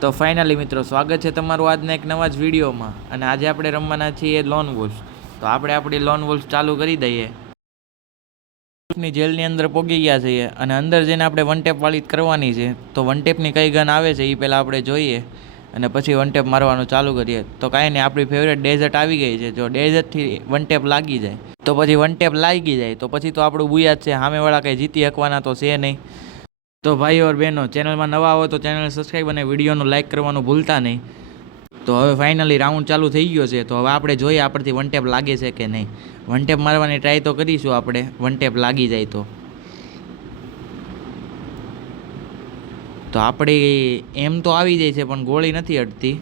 તો ફાઇનલી મિત્રો સ્વાગત છે તમારું આજના એક નવા જ વિડીયોમાં. અને આજે આપણે રમવાના છીએ લોન વોલ્ફ. તો આપણે આપણી લોન વોલ્ફ ચાલુ કરી દઈએ. ની જેલની અંદર પોગી ગયા છીએ અને અંદર જઈને આપણે વન ટેપ વાળી કરવાની છે. તો વન ટેપની કઈ ગન આવે છે એ પહેલાં આપણે જોઈએ અને પછી વન ટેપ મારવાનું ચાલુ કરીએ. તો કાંઈ નહીં, આપણી ફેવરેટ ડેઝર્ટ આવી ગઈ છે. જો ડેઝર્ટથી વન ટેપ લાગી જાય તો પછી વન ટેપ લાગી જાય તો પછી તો આપણું બુયા જ છે. સામેવાળા કંઈ જીતી શકવાના તો છે નહીં. તો ભાઈઓ ઓર બહેનો, ચેનલમાં નવા હોય તો ચેનલ સબસ્ક્રાઈબ અને વિડીયોનું લાઇક કરવાનું ભૂલતા નહીં. તો હવે ફાઇનલી રાઉન્ડ ચાલુ થઈ ગયો છે. તો હવે આપણે જોઈએ આપણથી વન ટેપ લાગે છે કે નહીં. વન ટેપ મારવાની ટ્રાય તો કરીશું આપણે, વન ટેપ લાગી જાય તો આપણી એમ તો આવી જાય છે પણ ગોળી નથી અડતી.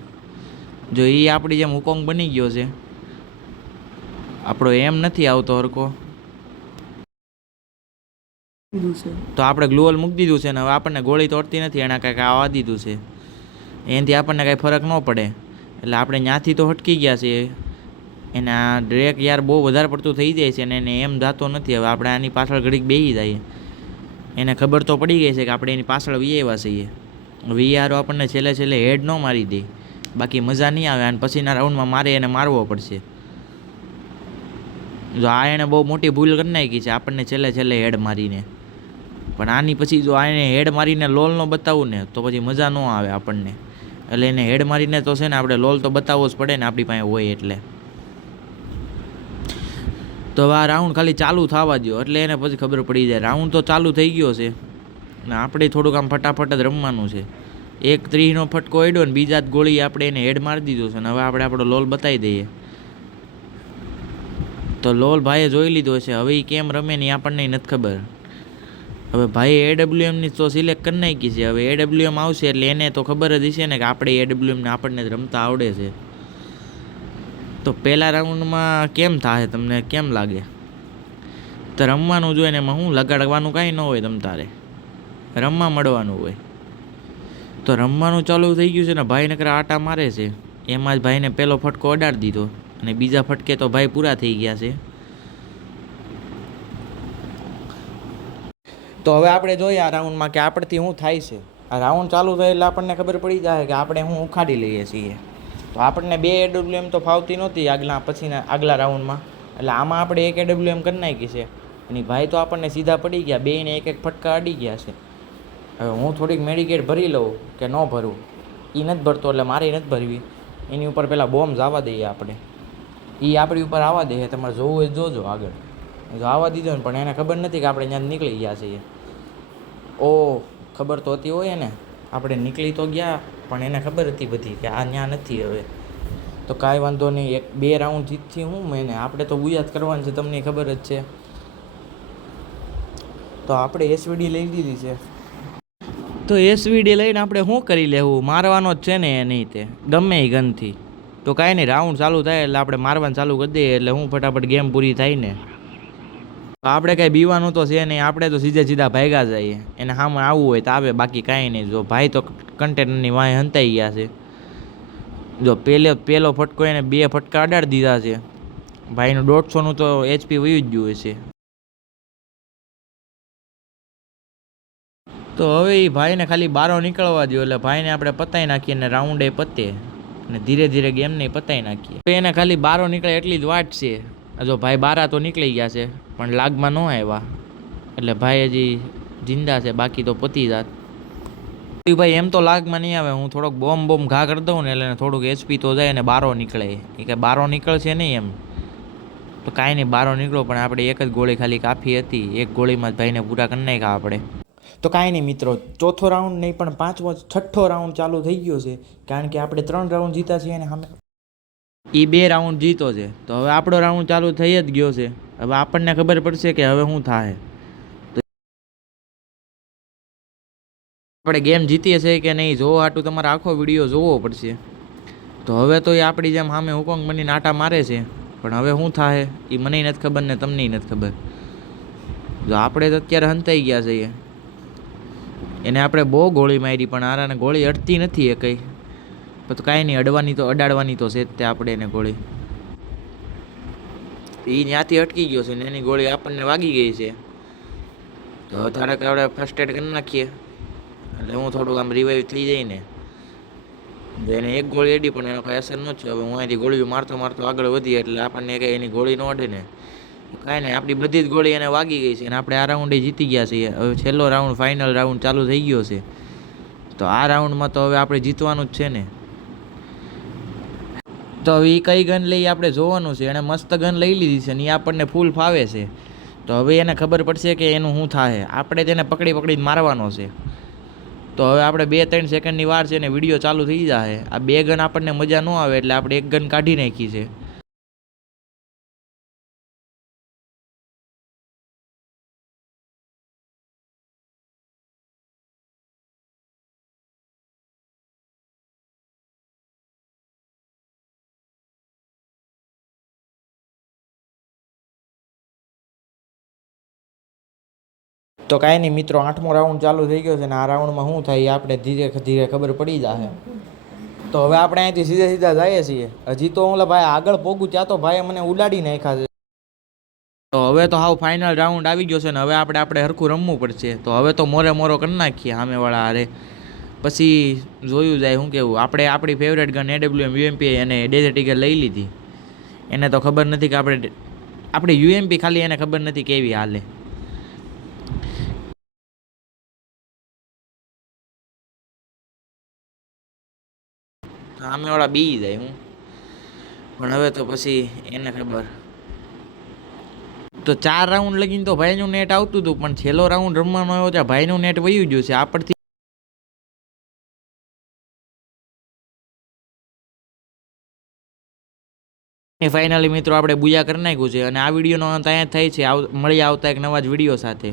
જો એ આપણી જેમ હુકોંગ બની ગયો છે, આપણો એમ નથી આવતો હરકો. તો આપણે ગ્લુઅલ મૂકી દીધું છે ને હવે આપણને ગોળી તોડતી નથી. એણે કાંઈક આવવા દીધું છે, એનાથી આપણને કાંઈ ફરક ન પડે. એટલે આપણે ત્યાંથી તો હટકી ગયા છીએ. એના ડ્રેક યાર બહુ વધારે પડતું થઈ જાય છે ને એને એમ જાતો નથી. હવે આપણે આની પાછળ ઘડીક બેસી જઈએ. એને ખબર તો પડી ગઈ છે કે આપણે એની પાછળ વીઆવા છીએ. વીઆરો આપણને છેલ્લે હેડ ન મારી દે, બાકી મજા નહીં આવે. અને પછીના રાઉન્ડમાં મારે એને મારવો પડશે. જો આ એણે બહુ મોટી ભૂલ કરી નાખી છે આપણને છેલ્લે હેડ મારીને. પણ આની પછી જો આને હેડ મારીને લોલ ન બતાવું ને તો પછી મજા ન આવે આપણને. એટલે એને હેડ મારીને તો છે ને આપણે લોલ તો બતાવવો જ પડે ને, આપણી પાસે હોય એટલે. તો હવે આ રાઉન્ડ ખાલી ચાલુ થવા દો એટલે એને પછી ખબર પડી જાય. રાઉન્ડ તો ચાલુ થઈ ગયો છે ને આપણે થોડુંક આમ ફટાફટ જ રમવાનું છે. એક 30નો ફટકો અડ્યો ને બીજા જ ગોળી આપણે એને હેડ મારી દીધો છે. ને હવે આપણે આપણો લોલ બતાવી દઈએ. તો લોલ ભાઈએ જોઈ લીધો છે. હવે એ કેમ રમે ને આપણને નથી ખબર. હવે ભાઈ એડબ્લ્યુએમની તો સિલેક્ટ કરી નાખી છે. હવે એડબ્લ્યુએમ આવશે એટલે એને તો ખબર જ હશે ને કે આપણે એડબ્લ્યુએમને આપણને જ રમતા આવડે છે. તો પહેલા રાઉન્ડમાં કેમ થાય તમને કેમ લાગે? તો રમવાનું જોઈએ ને એમાં શું લગાડવાનું કાંઈ ન હોય, તમ તારે રમવા મળવાનું હોય. તો રમવાનું ચાલુ થઈ ગયું છે ને ભાઈ નકરા આટા મારે છે. એમાં જ ભાઈને પહેલો ફટકો અડાડી દીધો અને બીજા ફટકે તો ભાઈ પૂરા થઈ ગયા છે. તો હવે આપણે જોઈએ આ રાઉન્ડમાં કે આપણથી શું થાય છે. આ રાઉન્ડ ચાલુ થાય એટલે આપણને ખબર પડી જાય કે આપણે શું ઉખાડી લઈએ છીએ. તો આપણને 2 એડબ્લ્યુએમ તો ફાવતી નહોતી આગલા રાઉન્ડમાં. એટલે આમાં આપણે 1 એડબ્લ્યુએમ કરી નાખી છે. અને ભાઈ તો આપણને સીધા પડી ગયા, બેને એક ફટકા અડી ગયા છે. હવે હું થોડીક મેડિકેટ ભરી લઉં કે ન ભરું, એ નથી ભરતો એટલે મારે નથી ભરવી. એની ઉપર પહેલાં બોમ્બ આવવા દઈએ આપણે. એ આપણી ઉપર આવવા દઈએ. તમારે જોવું હોય જોજો આગળ. જો આવવા દીધો ને પણ એને ખબર નથી કે આપણે ત્યાં નીકળી ગયા છીએ. ઓ ખબર તો હતી હોય ને, આપણે નીકળી તો ગયા પણ એને ખબર હતી બધી કે આ ત્યાં નથી. હવે તો કાંઈ વાંધો નહીં, 1-2 રાઉન્ડ જીતથી હું મેને આપણે તો બુયાદ કરવાની છે, તમને ખબર જ છે. તો આપણે એસવીડી લઈ લીધી છે. તો એસવીડી લઈને આપણે શું કરી લેવું? મારવાનો જ છે ને એ નહીં તે ગમે એ ગનથી. તો કાંઈ નહીં, રાઉન્ડ ચાલુ થાય એટલે આપણે મારવાનું ચાલુ કરી દઈએ એટલે હું ફટાફટ ગેમ પૂરી થાય ને. આપણે કાંઈ બીવાનું તો છે નહીં, આપણે તો સીધા ભાગ્યા જઈએ. એને સામે આવવું હોય તો આવે, બાકી કાંઈ નહીં. જો ભાઈ તો કન્ટેનરની વાંહે હંતાઈ ગયા છે. જો પહેલો ફટકો એને 2 ફટકા અડાડી દીધા છે. ભાઈનું 150નું તો HP વયું જ ગયું છે. તો હવે એ ભાઈને ખાલી બારો નીકળવા દો એટલે ભાઈને આપણે પતાવી નાખીએ અને રાઉન્ડ એ પતે અને ધીરે ગેમને પતાવી નાખીએ. તો એને ખાલી બારો નીકળે એટલી જ વાટ છે. જો ભાઈ બારા તો નીકળી ગયા છે પણ લાગમાં ન આવ્યા એટલે ભાઈ હજી જિંદા છે, બાકી તો પતી જાત. ભાઈ એમ તો લાગમાં નહીં આવે. હું થોડોક બોમ્બ ઘા કરી દઉં ને એટલે થોડુંક HP તો જાય અને બારો નીકળે. એ કે બારો નીકળશે નહીં એમ તો કાંઈ નહીં, બારો નીકળો પણ આપણે એક જ ગોળી ખાલી કાફી હતી. એક ગોળીમાં જ ભાઈને પૂરા કરી નાખ્યા આપણે. તો કાંઈ નહીં મિત્રો, ચોથો રાઉન્ડ નહીં પણ 6થો રાઉન્ડ ચાલુ થઈ ગયો છે. કારણ કે આપણે 3 રાઉન્ડ જીતા છીએ અને સામે એ 2 રાઉન્ડ જીતો છે. તો હવે આપણો રાઉન્ડ ચાલુ થઈ જ ગયો છે. હવે આપણને ખબર પડશે કે હવે શું થાય. તો આપણે ગેમ જીતીએ છીએ કે નહીં જોવા હાટું તમારે આખો વિડીયો જોવો પડશે. તો હવે તો એ આપણી જેમ સામે હુકોંગ બનીને આટા મારે છે પણ હવે શું થાય એ મને નથી ખબર ને તમને નથી ખબર. જો આપણે તો અત્યારે હંતાઈ ગયા છીએ. એને આપણે બહુ ગોળી મારી પણ આરાને ગોળી અડતી નથી એ કંઈ. પણ કાંઈ નહીં, અડાડવાની તો છે જ તે આપણે એને ગોળી. એ ત્યાંથી અટકી ગયો છે ને એની ગોળી આપણને વાગી ગઈ છે. તો ધારો કે આપણે ફર્સ્ટ એડ કરી નાખીએ એટલે હું થોડુંક આમ રિવાઈવ થઈ જાય ને. એને એક ગોળી એડી પણ એનો કાંઈ અસર ન થયો. હવે હું અહીંથી ગોળીઓ મારતો મારતો આગળ વધી એટલે આપણને કંઈ એની ગોળી ન અડે ને કાંઈ નહીં, આપણી બધી જ ગોળી એને વાગી ગઈ છે અને આપણે આ રાઉન્ડે જીતી ગયા છીએ. હવે છેલ્લો રાઉન્ડ ફાઇનલ રાઉન્ડ ચાલુ થઈ ગયો છે, તો આ રાઉન્ડમાં તો હવે આપણે જીતવાનું જ છે ને. તો હવે એ કઈ ગન લઈ આપણે જોવાનું છે. એણે મસ્ત ગન લઈ લીધી છે ને એ આપણને ફૂલ ફાવે છે. તો હવે એને ખબર પડશે કે એનું શું થાય. આપણે તેને પકડી પકડીને મારવાનો છે. તો હવે આપણે 2-3 સેકન્ડની વાર છે ને વિડીયો ચાલુ થઈ જાય. આ બે ગન આપણને મજા ન આવે એટલે આપણે એક ગન કાઢી નાખી છે. તો કાંઈ નહીં મિત્રો, 8મો રાઉન્ડ ચાલુ થઈ ગયો છે ને આ રાઉન્ડમાં શું થાય એ આપણે ધીરે ધીરે ખબર પડી જશે. તો હવે આપણે અહીંથી સીધા સીધા જઈએ છીએ. હજી તો ઓલા ભાઈ આગળ પોગું ત્યાં તો ભાઈ મને ઉડાડી નાખ્યા છે. તો હવે તો હાવ ફાઇનલ રાઉન્ડ આવી ગયો છે ને હવે આપણે હરખું રમવું પડશે. તો હવે તો મોરો કરી નાખીએ સામેવાળા હારે, પછી જોયું જાય શું કેવું. આપણે આપણી ફેવરેટ ગન AWM UMP એને ડેઝર્ટ ઈગલ લઈ લીધી. એને તો ખબર નથી કે આપણી UMP ખાલી એને ખબર નથી કેવી હાલે. સામેવાળા બી જાય હું, પણ હવે તો પછી એને ખબર. તો 4 રાઉન્ડ લગીને તો ભાઈનું નેટ આવતું હતું, પણ છેલ્લો રાઉન્ડ રમવાનો આવ્યો ત્યાં ભાઈનું નેટ વયું ગયું છે. આપણથી ફાઇનલી મિત્રો આપણે બુયા કરી નાખ્યું છે અને આ વિડીયોનો અંત અહીંયા થાય છે. મળી આવતા એક નવા જ વિડીયો સાથે.